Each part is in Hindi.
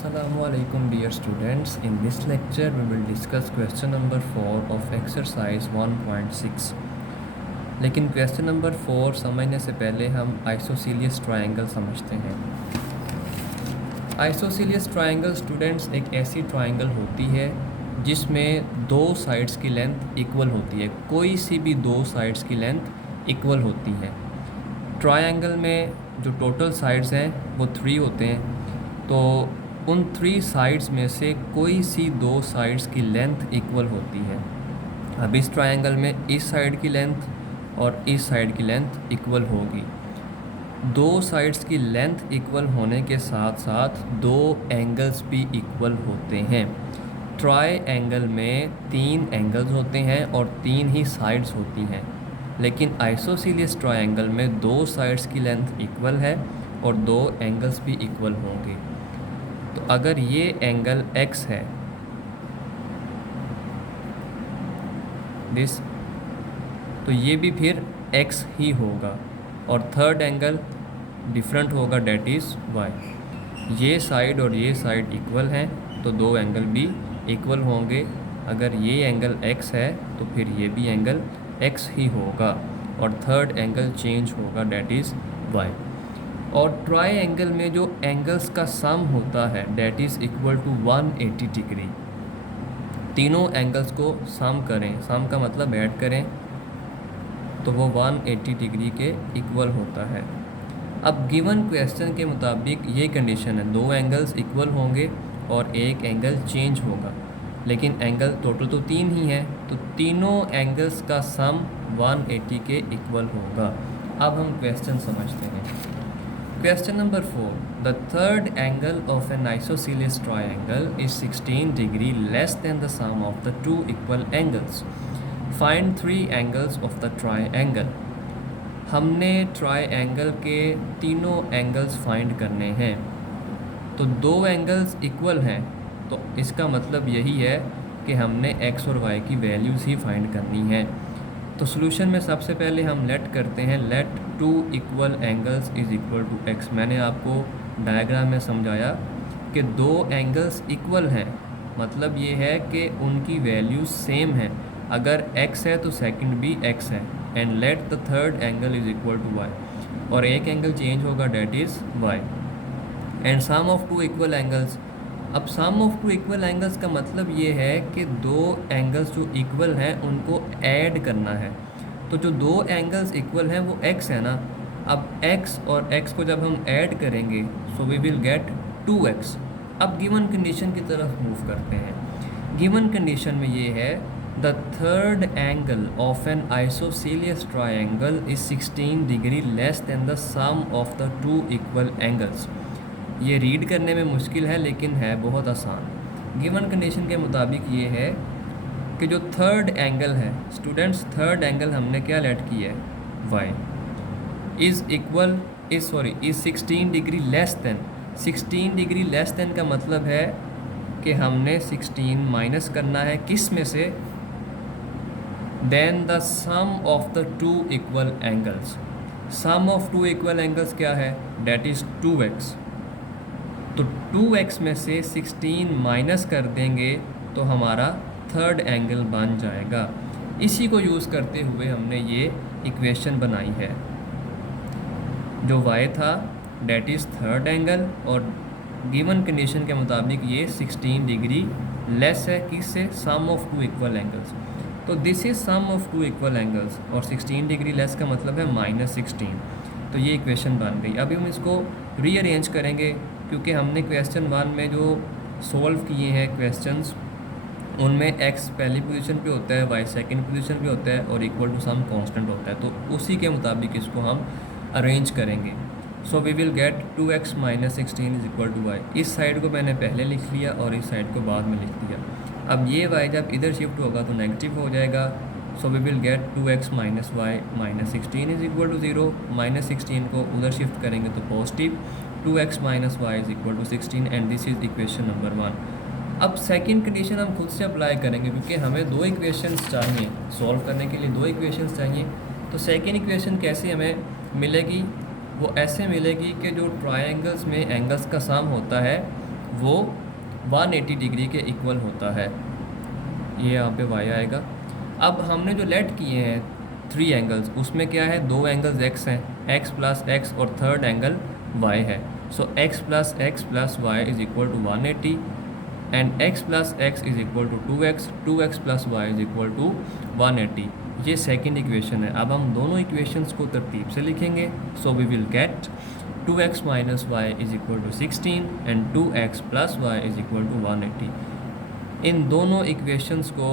Assalamualaikum dear students. In this lecture we will discuss question number 4 of exercise 1.6. लेकिन क्वेश्चन नंबर 4 समझने से पहले हम आइसोसीलियस ट्रायंगल समझते हैं। आइसोसीलियस ट्रायंगल स्टूडेंट्स एक ऐसी ट्रायंगल होती है जिसमें दो साइड्स की लेंथ इक्वल होती है। कोई सी भी दो साइड्स की लेंथ इक्वल होती है। ट्रायंगल में जो टोटल साइड्स हैं वो 3 होते हैं, तो उन 3 साइड्स में से कोई सी दो साइड्स की लेंथ इक्वल होती है। अब इस ट्रायंगल में इस साइड की लेंथ और इस साइड की लेंथ इक्वल होगी। दो साइड्स की लेंथ इक्वल होने के साथ साथ दो एंगल्स भी इक्वल होते हैं। ट्रायंगल में 3 एंगल्स होते हैं और 3 ही साइड्स होती हैं, लेकिन आइसोसीलियस ट्रायंगल में दो साइड्स की लेंथ इक्वल है और दो एंगल्स भी इक्वल होंगे। तो अगर ये एंगल x है, दिस, तो ये भी फिर x ही होगा और थर्ड एंगल डिफरेंट होगा, डेट इज़ y। ये साइड और ये साइड इक्वल हैं तो दो एंगल भी इक्वल होंगे। अगर ये एंगल x है तो फिर ये भी एंगल x ही होगा और थर्ड एंगल चेंज होगा, डेट इज़ y। और ट्रायंगल में जो एंगल्स का सम होता है that is equal to 180 degree. तीनों एंगल्स को सम करें, सम का मतलब ऐड करें, तो वो 180 डिग्री के इक्वल होता है। अब गिवन क्वेश्चन के मुताबिक ये कंडीशन है, दो एंगल्स इक्वल होंगे और एक एंगल चेंज होगा, लेकिन एंगल टोटल तो 3 ही हैं, तो तीनों एंगल्स का सम 180 के इक्वल होगा। अब हम क्वेश्चन समझते हैं। Question number 4. The third angle of an isosceles triangle is 16 degree less than the sum of the two equal angles. Find 3 angles of the triangle. हमने ट्रायंगल के तीनों एंगल्स फाइंड करने हैं। तो दो एंगल्स इक्वल हैं, तो इसका मतलब यही है कि हमने x और y की वैल्यूज़ ही फाइंड करनी है। तो सॉल्यूशन में सबसे पहले हम लेट करते हैं, let 2 equal angles is equal to x। मैंने आपको डायग्राम में समझाया कि दो एंगल्स इक्वल हैं, मतलब ये है कि उनकी वैल्यूज सेम है। अगर x है तो सेकंड भी x है। And let the third angle is equal to y, और एक एंगल चेंज होगा, that is y। And sum of 2 equal angles. अब सम ऑफ 2 इक्वल एंगल्स का मतलब ये है कि दो एंगल्स जो इक्वल हैं उनको ऐड करना है। तो जो दो एंगल्स इक्वल हैं वो x है ना। अब x और x को जब हम ऐड करेंगे so we will get 2x। अब गिवन कंडीशन की तरफ मूव करते हैं। गिवन कंडीशन में ये है, the third angle of an isosceles triangle is 16 degree less than the sum of the 2 equal angles. ये रीड करने में मुश्किल है लेकिन है बहुत आसान। गिवन कंडीशन के मुताबिक ये है कि जो थर्ड एंगल है स्टूडेंट्स, थर्ड एंगल हमने क्या लेट की है, y is 16 degree less then. 16 degree less then का मतलब है कि हमने 16 माइनस करना है किस में से, then the sum of the 2 equal angles. Sum of 2 equal angles क्या है, डेट इज़ 2x। तो 2x में से 16 माइनस कर देंगे तो हमारा थर्ड एंगल बन जाएगा। इसी को यूज़ करते हुए हमने ये इक्वेशन बनाई है। जो y था डेट इज़ थर्ड एंगल, और गिवन कंडीशन के मुताबिक ये 16 डिग्री लेस है किससे, सम ऑफ 2 इक्वल एंगल्स। तो this is sum of 2 equal angles, और 16 डिग्री लेस का मतलब है -16। तो ये इक्वेशन बन गई। अभी हम इसको रीअरेंज करेंगे, क्योंकि हमने क्वेश्चन 1 में जो सॉल्व किए हैं क्वेश्चंस उनमें x पहली पोजीशन पे होता है, y सेकंड पोजीशन पे होता है और इक्वल टू सम कांस्टेंट होता है। तो उसी के मुताबिक इसको हम अरेंज करेंगे। So we will get 2x - 16 is equal to y। इस साइड को मैंने पहले लिख लिया और इस साइड को बाद में लिख दिया। अब ये y जब इधर शिफ्ट होगा तो नेगेटिव हो जाएगा। So we will get 2x - y - 16 is equal to 0। -16 को उधर शिफ्ट करेंगे तो positive, 2x - y is equal to 16, and this is equation number 1। अब सेकंड कंडीशन हम खुद से अप्लाई करेंगे, क्योंकि हमें दो इक्वेशंस चाहिए सॉल्व करने के लिए, दो इक्वेशंस चाहिए। तो सेकंड इक्वेशन कैसे हमें मिलेगी, वो ऐसे मिलेगी कि जो ट्रायंगल्स में एंगल्स का सम होता है वो 180 डिग्री के इक्वल होता है। ये यहाँ पे y आएगा। अब हमने जो लेट किए हैं 3 एंगल्स, उसमें क्या है, 2 एंगल्स x हैं, x प्लस x, और थर्ड एंगल y है। So x plus y is equal to 180 and x plus x is equal to 2x plus y is equal to 180। ये सेकेंड इक्वेशन है। अब हम दोनों इक्वेशंस को तरतीब से लिखेंगे। So we will get 2x minus y is equal to 16 and 2x plus y is equal to 180। इन दोनों इक्वेशंस को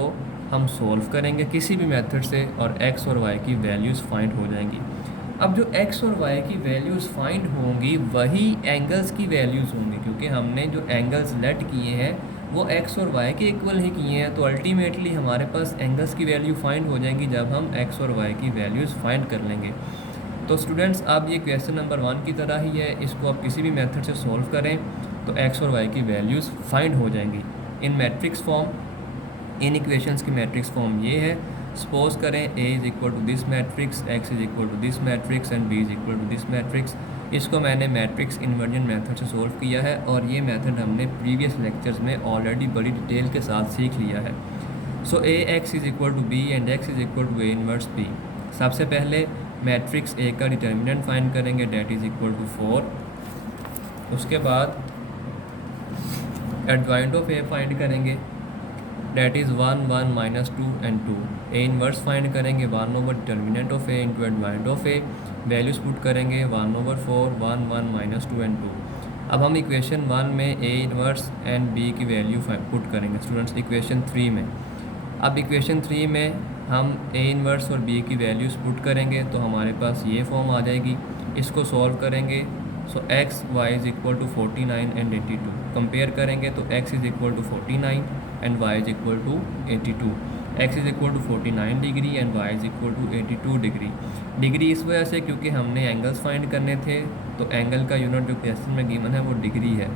हम सोल्व करेंगे किसी भी मेथड से और x और y की वैल्यूज़ फाइंड हो जाएंगी। अब जो x और y की वैल्यूज़ फाइंड होंगी वही एंगल्स की वैल्यूज़ होंगी, क्योंकि हमने जो एंगल्स लेट किए हैं वो x और y के इक्वल ही किए हैं। तो अल्टीमेटली हमारे पास एंगल्स की वैल्यू फाइंड हो जाएंगी जब हम x और y की वैल्यूज़ फाइंड कर लेंगे। तो स्टूडेंट्स, अब ये क्वेश्चन नंबर 1 की तरह ही है, इसको आप किसी भी मेथड से सॉल्व करें तो x और y की वैल्यूज़ फाइंड हो जाएंगी in matrix form. In equations की मैट्रिक्स फॉर्म ये है। सपोज करें a is equal to this matrix, x is equal to this matrix and b is equal to this matrix. इसको मैंने मैट्रिक्स इन्वर्जन मेथड से सोल्व किया है और ये मेथड हमने प्रीवियस लेक्चर्स में ऑलरेडी बड़ी डिटेल के साथ सीख लिया है। So A X is equal to B and x is equal to a inverse b। सबसे पहले मैट्रिक्स A का डिटर्मिनेंट फाइंड करेंगे, डेट इज़ इक्वल टू 4। उसके बाद एडजॉइंट ऑफ A फाइंड करेंगे, that is 1 1 minus 2 and 2। A inverse find करेंगे 1 over determinant of A into adjoint of A। Values put करेंगे 1 ओवर 4 1 1 माइनस 2 एंड 2। अब हम इक्वेशन 1 में A इनवर्स एंड B की वैल्यू पुट करेंगे स्टूडेंट्स इक्वेशन 3 में। अब इक्वेशन 3 में हम A इनवर्स और B की वैल्यूज़ पुट करेंगे तो हमारे पास ये फॉर्म आ जाएगी। इसको सॉल्व करेंगे so x y is equal to 49 and 82। Compare करेंगे तो x is equal to 49 and y is equal to 82। x is equal to 49 degree and y is equal to 82 degree. Degree इस वजह से क्योंकि हमने एंगल्स फाइंड करने थे, तो एंगल का यूनिट जो क्वेश्चन में गिवन है वो डिग्री है,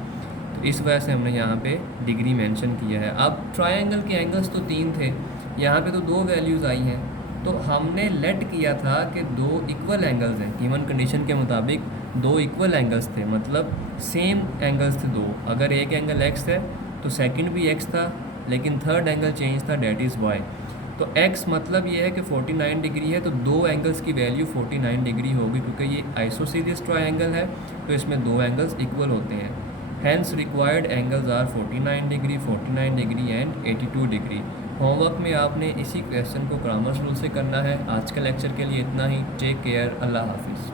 तो इस वजह से हमने यहाँ पे डिग्री मेंशन किया है। अब ट्रायंगल के एंगल्स तो 3 थे, यहाँ पे तो 2 वैल्यूज़ आई हैं, तो हमने लेट किया था कि 2 इक्वल एंगल्स हैं। गिवन कंडीशन के मुताबिक 2 इक्वल एंगल्स थे, मतलब सेम एंगल्स थे 2। अगर एक एंगल x है तो सेकंड भी x था, लेकिन थर्ड एंगल चेंज था, डेट इज़ y। तो x मतलब ये है कि 49 डिग्री है, तो 2 एंगल्स की वैल्यू 49 डिग्री होगी, क्योंकि ये आइसोसीलिस ट्रायंगल है तो इसमें 2 एंगल्स इक्वल होते हैं। Hence required angles are 49 degree and 82 degree. Homework में आपने इसी क्वेश्चन को ग्रामर रूल से करना है। आज के लेक्चर के लिए इतना ही। टेक केयर, अल्लाह हाफिज़।